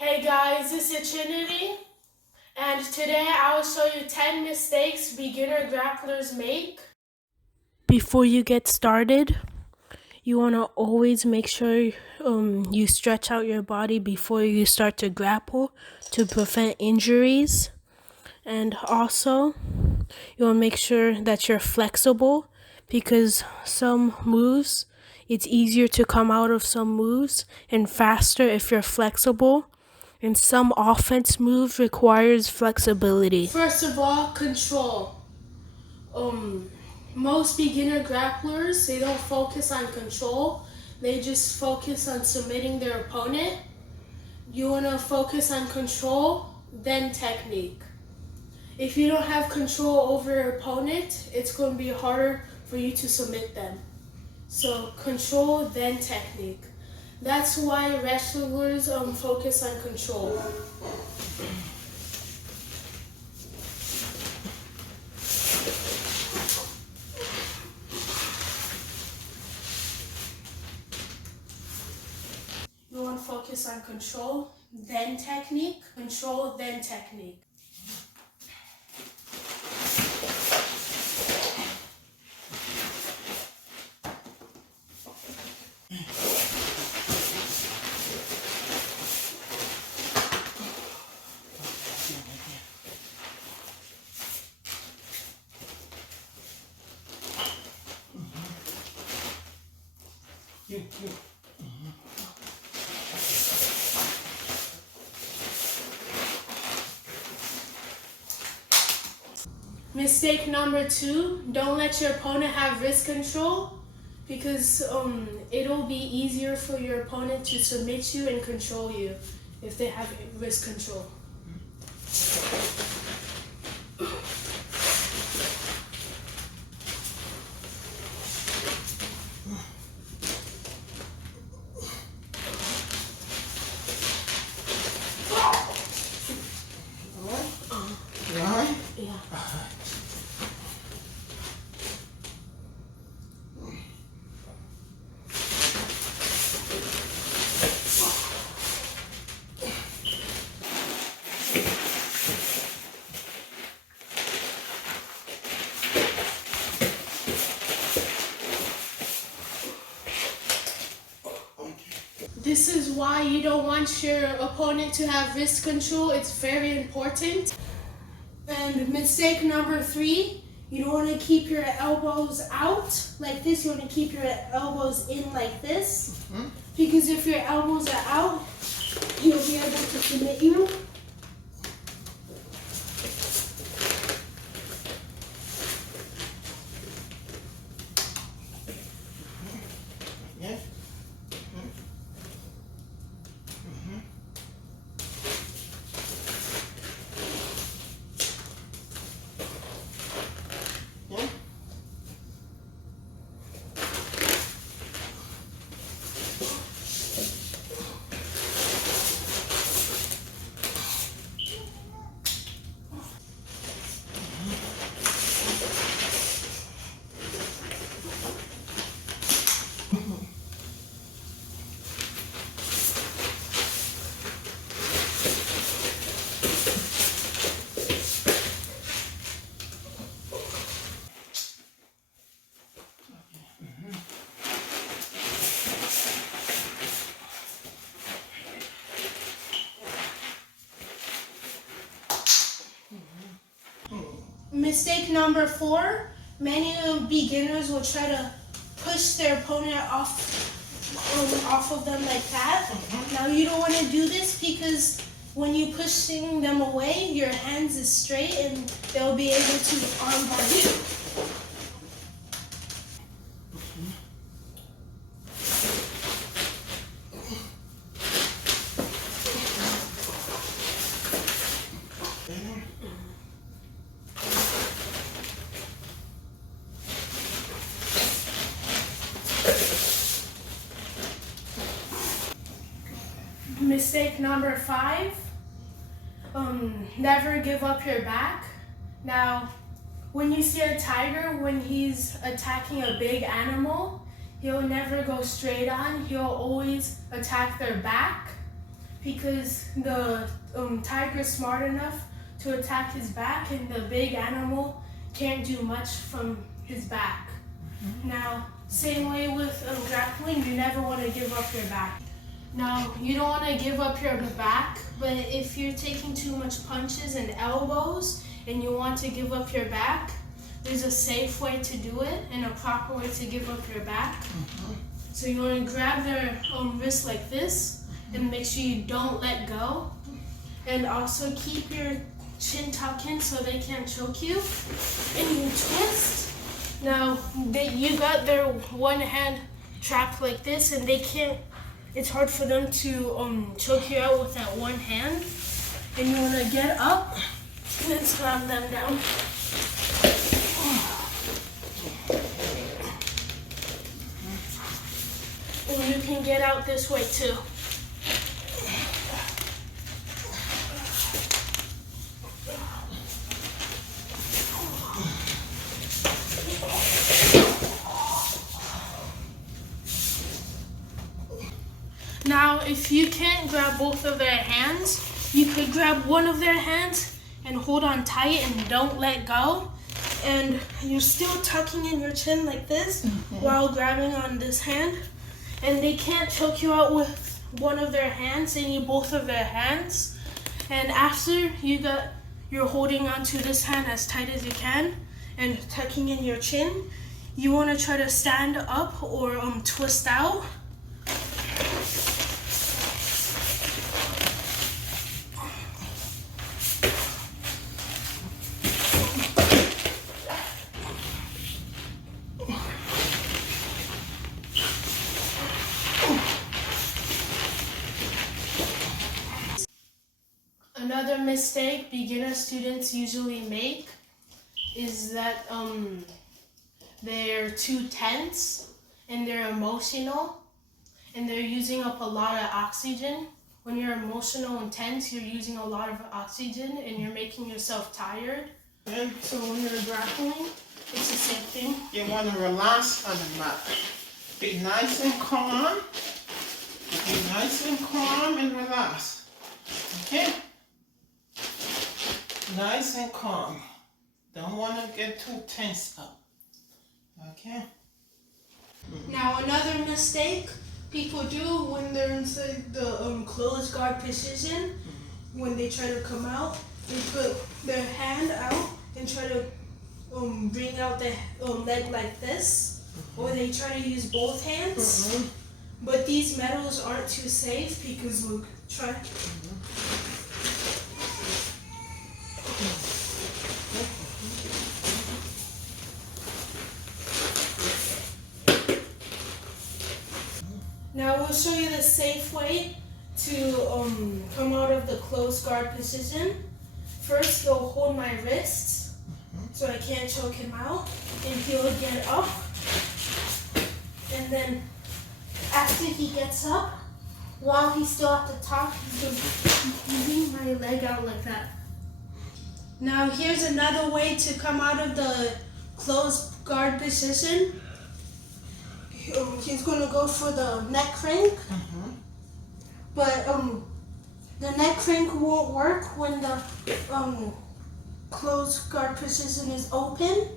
Hey guys, this is Trinity, and today I will show you 10 mistakes beginner grapplers make. Before you get started, you want to always make sure you stretch out your body before you start to grapple to prevent injuries. And also, you want to make sure that you're flexible because some moves, it's easier to come out of some moves and faster if you're flexible. And some offense move requires flexibility. First of all, control. Most beginner grapplers, they don't focus on control. They just focus on submitting their opponent. You want to focus on control, then technique. If you don't have control over your opponent, it's going to be harder for you to submit them. So control, then technique. That's why wrestlers focus on control. You want to focus on control, then technique. Control, then technique. Mistake number 2, don't let your opponent have wrist control because it'll be easier for your opponent to submit you and control you if they have wrist control. Yeah. This is why you don't want your opponent to have wrist control. It's very important. And mistake number 3, you don't want to keep your elbows out like this. You want to keep your elbows in like this. Because if your elbows are out, he'll be able to submit you. Mistake number 4, many beginners will try to push their opponent off of them like that. Now you don't want to do this because when you're pushing them away, your hands is straight and they'll be able to armbar you. Mistake number 5, never give up your back. Now, when you see a tiger, when he's attacking a big animal, he'll never go straight on. He'll always attack their back. because the tiger is smart enough to attack his back, and the big animal can't do much from his back. Now, same way with grappling, you never want to give up your back. Now, you don't want to give up your back, but if you're taking too much punches and elbows and you want to give up your back, there's a safe way to do it and a proper way to give up your back. So you want to grab their wrist like this and make sure you don't let go. And also keep your chin tucked in so they can't choke you. And you twist. Now, you got their one hand trapped like this and they can't, it's hard for them to choke you out with that one hand. And you want to get up and then slam them down. And you can get out this way too. Now, if you can't grab both of their hands, you could grab one of their hands and hold on tight and don't let go. And you're still tucking in your chin like this while grabbing on this hand. And they can't choke you out with one of their hands, they need both of their hands. And after you're holding onto this hand as tight as you can and tucking in your chin, you want to try to stand up or twist out. Another mistake beginner students usually make is that they're too tense and they're emotional and they're using up a lot of oxygen. When you're emotional and tense, you're using a lot of oxygen and you're making yourself tired. And so when you're grappling, it's the same thing. You want to relax on the mat. Be nice and calm. Be nice and calm and relax. Okay? Nice and calm. Don't want to get too tense up. Okay? Now another mistake people do when they're inside the closed guard position, when they try to come out, they put their hand out and try to bring out the leg like this, or they try to use both hands. But these metals aren't too safe because look, try. Now we'll show you the safe way to come out of the closed guard position. First, they'll hold my wrists so I can't choke him out, and he'll get up. And then after he gets up, while he's still at the top, he's moving my leg out like that. Now here's another way to come out of the closed guard position. He's going to go for the neck crank, but the neck crank won't work when the closed guard position is open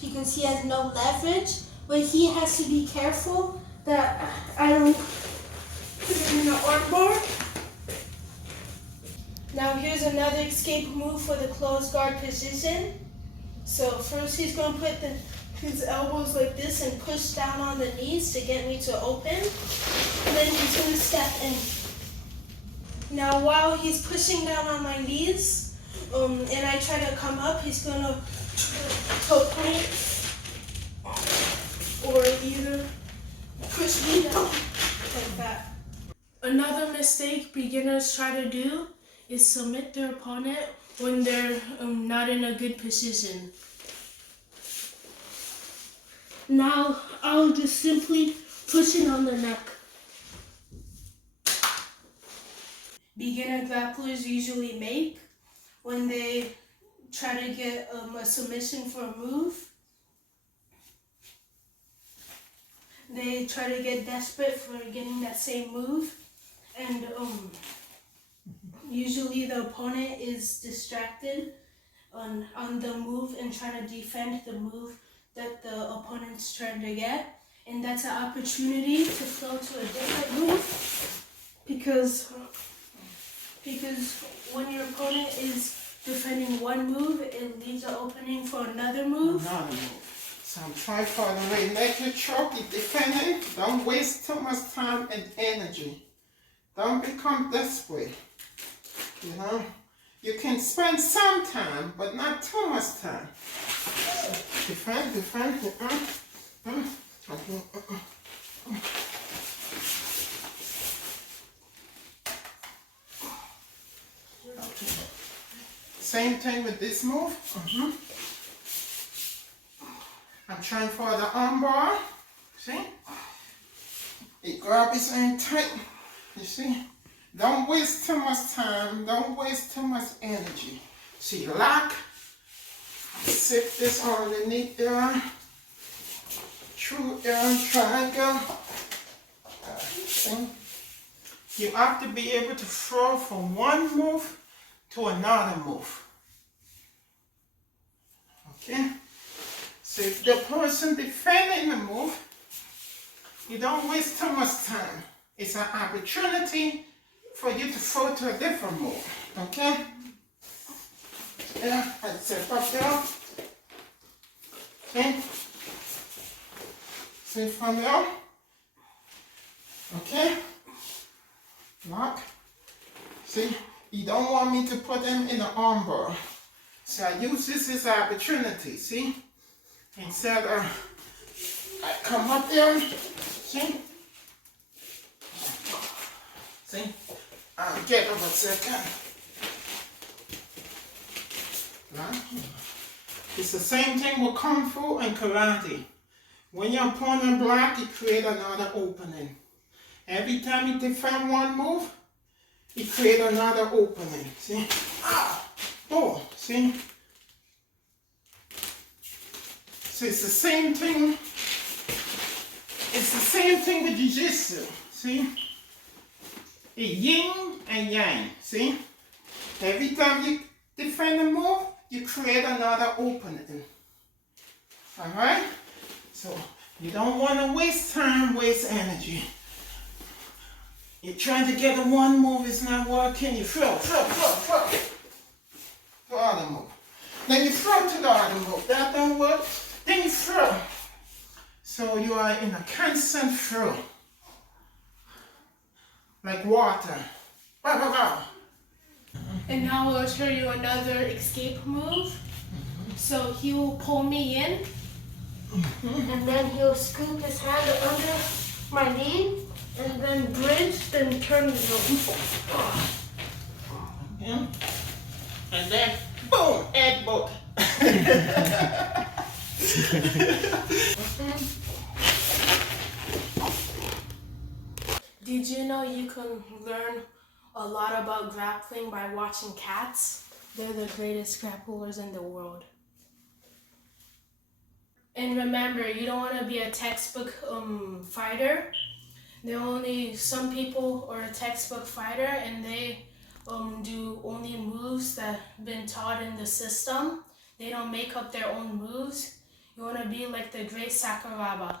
because he has no leverage. But he has to be careful that I don't put him in the armbar. Now here's another escape move for the closed guard position. So first he's going to put his elbows like this and push down on the knees to get me to open. And then he's going to step in. Now while he's pushing down on my knees and I try to come up, he's going to poke me or either push me down like that. Another mistake beginners try to do is submit their opponent when they're not in a good position. Now I'll just simply push it on the neck. Beginner grapplers usually make when they try to get a submission for a move. They try to get desperate for getting that same move, and Usually the opponent is distracted on the move and trying to defend the move that the opponent's trying to get. And that's an opportunity to flow to a different move because when your opponent is defending one move, it leaves an opening for another move. Another move. So I'm trying for the way let you choke, keep defending. Don't waste too much time and energy. Don't become desperate. You know? You can spend some time, but not too much time. So defend, defend, defend. Same thing with this move. I'm trying for the arm bar. See? It grab is in tight. You see? Don't waste too much time. Don't waste too much energy. See, lock. Sit this underneath there. True triangle. See? You have to be able to throw from one move to another move. Okay? So if the person defending the move, you don't waste too much time. It's an opportunity for you to throw to a different move. Okay? Yeah, I step up there. Okay? Sit from there. Okay? Lock. See, you don't want me to put them in the arm bar. So I use this as an opportunity, see? Instead of, I come up there, see? See? Get up a second. Right? It's the same thing with Kung Fu and Karate. When your opponent block, you create another opening. Every time you defend one move, you create another opening. See? Oh, see? So it's the same thing. It's the same thing with Jiu-Jitsu. See? It's yin and yang. See? Every time you defend a move, you create another opening. Alright? So you don't want to waste time, waste energy. You're trying to get a one move, it's not working, you throw. The other move. Then you throw to the other move. That don't work. Then you throw. So you are in a constant throw. Like water. And now I'll show you another escape move. So he will pull me in. And then he'll scoop his hand under my knee. And then bridge, then turn it over. Yeah. And then, boom, egg boat. Did you know you can learn a lot about grappling by watching cats? They're the greatest grapplers in the world. And remember, you don't want to be a textbook fighter. There are only some people are a textbook fighter and they do only moves that have been taught in the system. They don't make up their own moves. You want to be like the great Sakuraba.